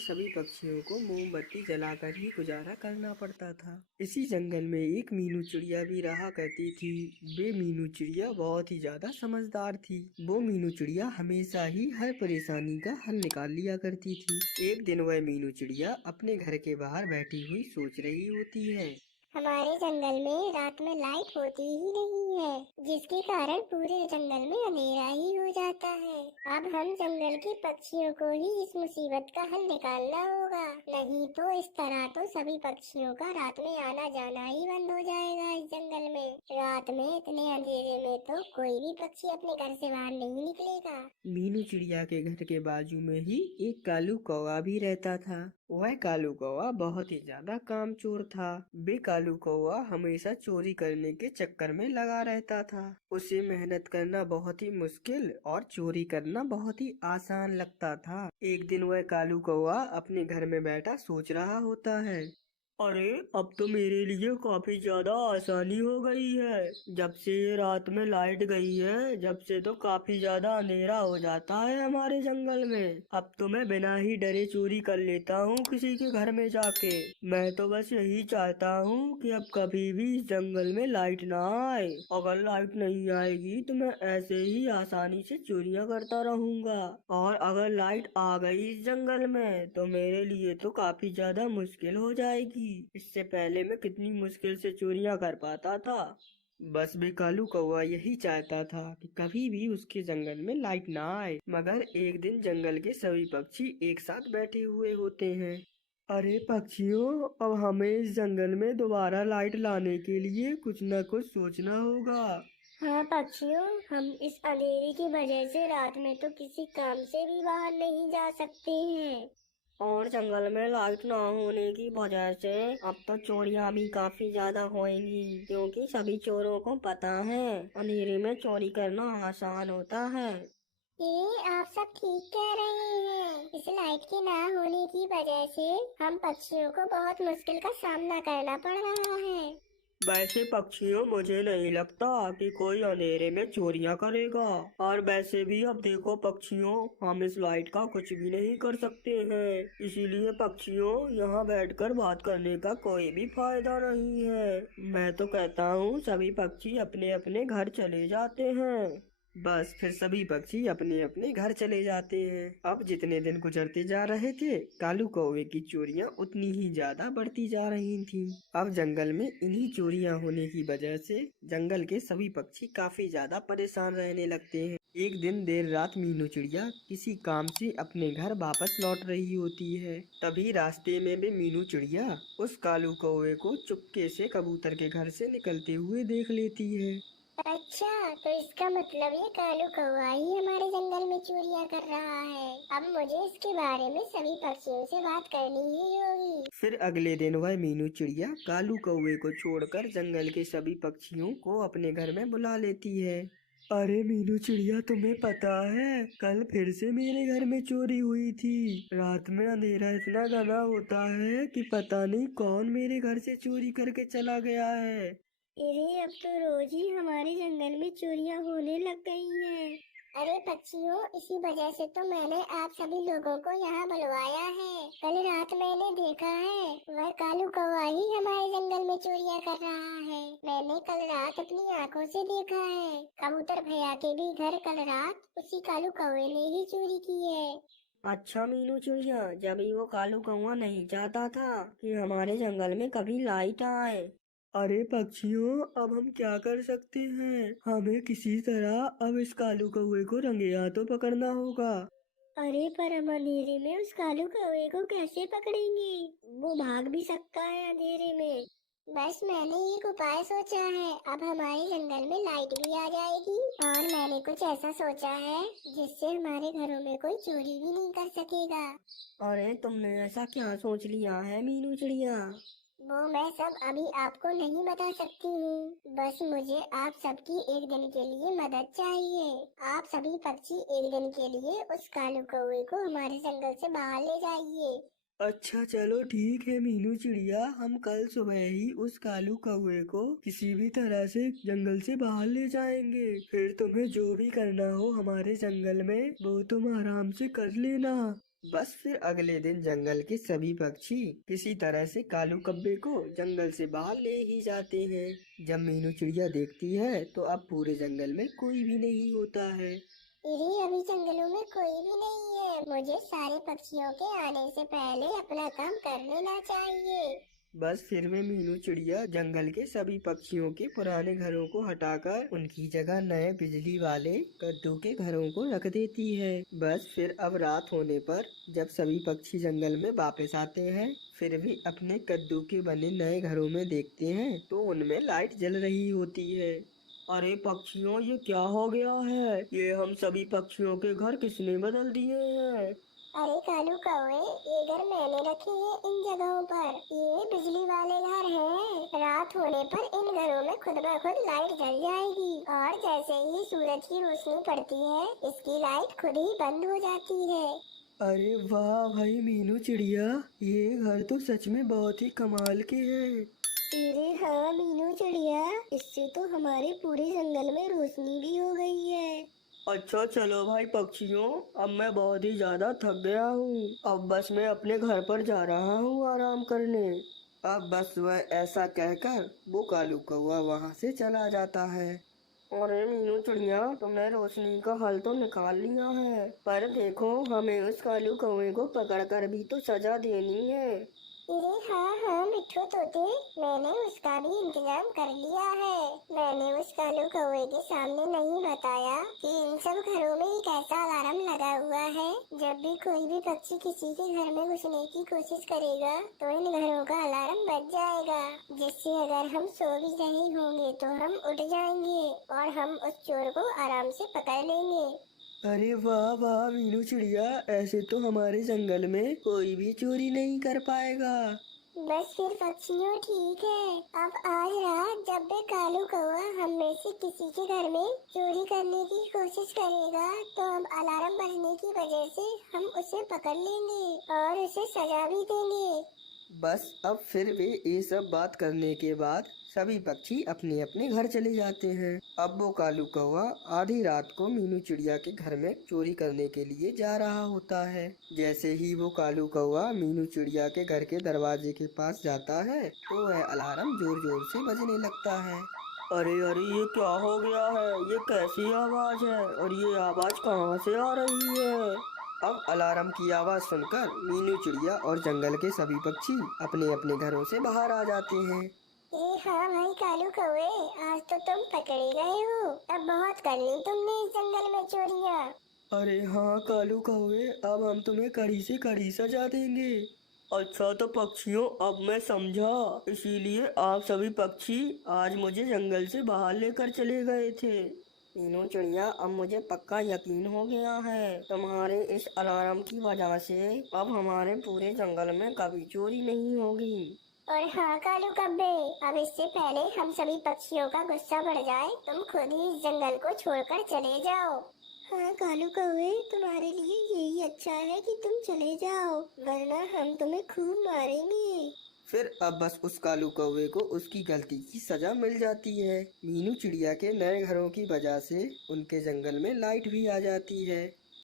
सभी पक्षियों को मोमबत्ती जलाकर ही गुजारा करना पड़ता था। इसी जंगल में एक मीनू चिड़िया भी रहा करती थी। वे मीनू चिड़िया बहुत ही ज्यादा समझदार थी। वो मीनू चिड़िया हमेशा ही हर परेशानी का हल निकाल लिया करती थी। एक दिन वह मीनू चिड़िया अपने घर के बाहर बैठी हुई सोच रही होती है। हमारे जंगल में रात में लाइट होती ही नहीं है, जिसके कारण पूरे जंगल में अंधेरा ही हो जाता है। अब हम जंगल के पक्षियों को ही इस मुसीबत का हल निकालना होगा, नहीं तो इस तरह तो सभी पक्षियों का रात में आना जाना ही बंद हो जाएगा इस जंगल में। रात में इतने अंधेरे में तो कोई भी पक्षी अपने घर से बाहर नहीं निकलेगा। मीनू चिड़िया के घर के बाजू में ही एक कालू कौवा भी रहता था। वह कालू कौवा बहुत ही ज्यादा कामचोर था। बे कालू कौवा हमेशा चोरी करने के चक्कर में लगा रहता था। उसे मेहनत करना बहुत ही मुश्किल और चोरी करना बहुत ही आसान लगता था। एक दिन वह कालू कौवा अपने घर में बैठा सोच रहा होता है, अरे अब तो मेरे लिए काफी ज्यादा आसानी हो गई है। जब से ये रात में लाइट गई है, जब से तो काफी ज्यादा अंधेरा हो जाता है हमारे जंगल में। अब तो मैं बिना ही डरे चोरी कर लेता हूँ किसी के घर में जाके। मैं तो बस यही चाहता हूँ कि अब कभी भी इस जंगल में लाइट ना आए। अगर लाइट नहीं आएगी तो मैं ऐसे ही आसानी से चोरियां करता रहूंगा। और अगर लाइट आ गई इस जंगल में तो मेरे लिए तो काफी ज्यादा मुश्किल हो जाएगी। इससे पहले मैं कितनी मुश्किल से चोरियां कर पाता था। बस भी कालू कौवा यही चाहता था कि कभी भी उसके जंगल में लाइट ना आए। मगर एक दिन जंगल के सभी पक्षी एक साथ बैठे हुए होते हैं। अरे पक्षियों, अब हमें इस जंगल में दोबारा लाइट लाने के लिए कुछ न कुछ सोचना होगा। हाँ पक्षियों, हम इस अंधेरे की वजह से रात में तो किसी काम से भी बाहर नहीं जा सकते हैं। और जंगल में लाइट ना होने की वजह से अब तो चोरियां भी काफी ज्यादा होएंगी, क्योंकि सभी चोरों को पता है अंधेरे में चोरी करना आसान होता है। ये आप सब ठीक कह रहे हैं। इस लाइट के ना होने की वजह से हम पक्षियों को बहुत मुश्किल का सामना करना पड़ रहा है। वैसे पक्षियों, मुझे नहीं लगता कि कोई अंधेरे में चोरियां करेगा। और वैसे भी अब देखो पक्षियों, हम इस लाइट का कुछ भी नहीं कर सकते हैं। इसीलिए पक्षियों, यहाँ बैठकर बात करने का कोई भी फायदा नहीं है। मैं तो कहता हूँ सभी पक्षी अपने अपने घर चले जाते हैं। बस फिर सभी पक्षी अपने अपने घर चले जाते हैं। अब जितने दिन गुजरते जा रहे थे, कालू कौवे की चोरियां उतनी ही ज्यादा बढ़ती जा रही थीं। अब जंगल में इन्हीं चोरियां होने की वजह से जंगल के सभी पक्षी काफी ज्यादा परेशान रहने लगते हैं। एक दिन देर रात मीनू चिड़िया किसी काम से अपने घर वापस लौट रही होती है। तभी रास्ते में भी मीनू चिड़िया उस कालू कौवे को चुपके से कबूतर के घर से निकलते हुए देख लेती है। अच्छा, तो इसका मतलब ये कालू कौवा ही हमारे जंगल में चोरियां कर रहा है। अब मुझे इसके बारे में सभी पक्षियों से बात करनी ही होगी। फिर अगले दिन वह मीनू चिड़िया कालू कौवे को छोड़कर जंगल के सभी पक्षियों को अपने घर में बुला लेती है। अरे मीनू चिड़िया, तुम्हें पता है कल फिर से मेरे घर में चोरी हुई थी। रात में अंधेरा इतना घना होता है कि पता नहीं कौन मेरे घर से चोरी करके चला गया है। अरे अब तो रोज ही हमारे जंगल में चोरियां होने लग गई हैं। अरे पक्षियों, इसी वजह से तो मैंने आप सभी लोगों को यहाँ बुलवाया है। कल रात मैंने देखा है वह कालू कौवा ही हमारे जंगल में चोरियां कर रहा है। मैंने कल रात अपनी आंखों से देखा है। कबूतर भैया के भी घर कल रात उसी कालू कौवे ने ही चोरी की है। अच्छा मीनू चिड़िया, जब वो कालू कौवा नहीं चाहता था कि हमारे जंगल में कभी लाइट आए। अरे पक्षियों, अब हम क्या कर सकते हैं? हमें किसी तरह अब इस कालू कौवे को रंगे हाथों पकड़ना होगा। अरे पर हम अंधेरे में उस कालू कौवे को कैसे पकड़ेंगे? वो भाग भी सकता है अंधेरे में। बस मैंने एक उपाय सोचा है। अब हमारे जंगल में लाइट भी आ जाएगी और मैंने कुछ ऐसा सोचा है जिससे हमारे घरों में कोई चोरी भी नहीं कर सकेगा। अरे तुमने ऐसा क्या सोच लिया है मीनू चिड़िया? वो मैं सब अभी आपको नहीं बता सकती हूँ। बस मुझे आप सबकी एक दिन के लिए मदद चाहिए। आप सभी पक्षी एक दिन के लिए उस कालू कौवे को हमारे जंगल से बाहर ले जाइए। अच्छा चलो ठीक है मीनू चिड़िया, हम कल सुबह ही उस कालू कौवे को किसी भी तरह से जंगल से बाहर ले जाएंगे। फिर तुम्हें जो भी करना हो हमारे जंगल में वो तुम आराम से कर लेना। बस फिर अगले दिन जंगल के सभी पक्षी किसी तरह से कालू कब्बे को जंगल से बाहर ले ही जाते हैं। जब मीनू चिड़िया देखती है तो अब पूरे जंगल में कोई भी नहीं होता है। अरे अभी जंगलों में कोई भी नहीं है, मुझे सारे पक्षियों के आने से पहले अपना काम कर लेना चाहिए। बस फिर में मीनू चिड़िया जंगल के सभी पक्षियों के पुराने घरों को हटाकर उनकी जगह नए बिजली वाले कद्दू के घरों को रख देती है। बस फिर अब रात होने पर जब सभी पक्षी जंगल में वापस आते हैं फिर भी अपने कद्दू के बने नए घरों में देखते हैं तो उनमें लाइट जल रही होती है। अरे पक्षियों, ये क्या हो गया है? ये हम सभी पक्षियों के घर किसने बदल दिए हैं? अरे कालू कौवे, ये घर मैंने रखे हैं इन जगहों पर। ये बिजली वाले घर हैं। रात होने पर इन घरों में खुद ब खुद लाइट जल जाएगी और जैसे ही सूरज की रोशनी पड़ती है इसकी लाइट खुद ही बंद हो जाती है। अरे वाह भाई मीनू चिड़िया, ये घर तो सच में बहुत ही कमाल के हैं। अरे हाँ मीनू चिड़िया, इससे तो हमारे पूरे जंगल में रोशनी भी हो गई है। अच्छा चलो भाई पक्षियों, अब मैं बहुत ही ज्यादा थक गया हूँ। अब बस मैं अपने घर पर जा रहा हूँ आराम करने। अब बस वह ऐसा कहकर वो कालू कौवा वहाँ से चला जाता है। अरे मीनू चिड़िया, तुमने रोशनी का हल तो निकाल लिया है, पर देखो हमें उस कालू कौवे को पकड़कर भी तो सजा देनी है। अरे हाँ हाँ मिट्ठू तोते, मैंने उसका भी इंतजाम कर लिया है। मैंने उस कालू कौवे के सामने नहीं बताया कि इन सब घरों में एक ऐसा अलार्म लगा हुआ है। जब भी कोई भी पक्षी किसी के घर में घुसने की कोशिश करेगा तो इन घरों का अलार्म बज जाएगा, जिससे अगर हम सो भी रहे होंगे तो हम उठ जाएंगे और हम उस चोर को आराम से पकड़ लेंगे। अरे वाह वाह मीनू चिड़िया, ऐसे तो हमारे जंगल में कोई भी चोरी नहीं कर पाएगा। बस फिर पक्षियों ठीक है। अब आज रात जब भी कालू कौवा हम में से किसी के घर में चोरी करने की कोशिश करेगा तो अब अलार्म बजने की वजह से हम उसे पकड़ लेंगे और उसे सजा भी देंगे। बस अब फिर वे ये सब बात करने के बाद सभी पक्षी अपने अपने घर चले जाते हैं। अब वो कालू कौवा आधी रात को मीनू चिड़िया के घर में चोरी करने के लिए जा रहा होता है। जैसे ही वो कालू कौवा मीनू चिड़िया के घर के दरवाजे के पास जाता है तो वह अलार्म जोर जोर से बजने लगता है। अरे अरे, ये क्या हो गया है? ये कैसी आवाज है और ये आवाज कहाँ से आ रही है? अब अलार्म की आवाज सुनकर मीनू चिड़िया और जंगल के सभी पक्षी अपने अपने घरों से बाहर आ जाते हैं। हाँ भाई कालू कौवे, आज तो तुम पकड़े गए हो। अब बहुत कर ली तुमने इस जंगल में चोरियाँ। अरे हाँ कालू कौवे, अब हम तुम्हें कड़ी से कड़ी सजा देंगे। अच्छा तो पक्षियों, अब मैं समझा, इसीलिए आप सभी पक्षी आज मुझे जंगल से बाहर लेकर चले गए थे। मीनू चिड़िया, अब मुझे पक्का यकीन हो गया है तुम्हारे इस अलार्म की वजह से अब हमारे पूरे जंगल में कभी चोरी नहीं होगी। और हाँ कालू कब्बे, अब इससे पहले हम सभी पक्षियों का गुस्सा बढ़ जाए तुम खुद ही इस जंगल को छोड़कर चले जाओ। हाँ कालू कौवे, तुम्हारे लिए यही अच्छा है कि तुम चले जाओ, वरना हम तुम्हें खूब मारेंगे। फिर अब बस उस कालू कौवे को उसकी गलती की सजा मिल जाती है। मीनू चिड़िया के नए घरों की वजह से उनके जंगल में लाइट भी आ जाती है।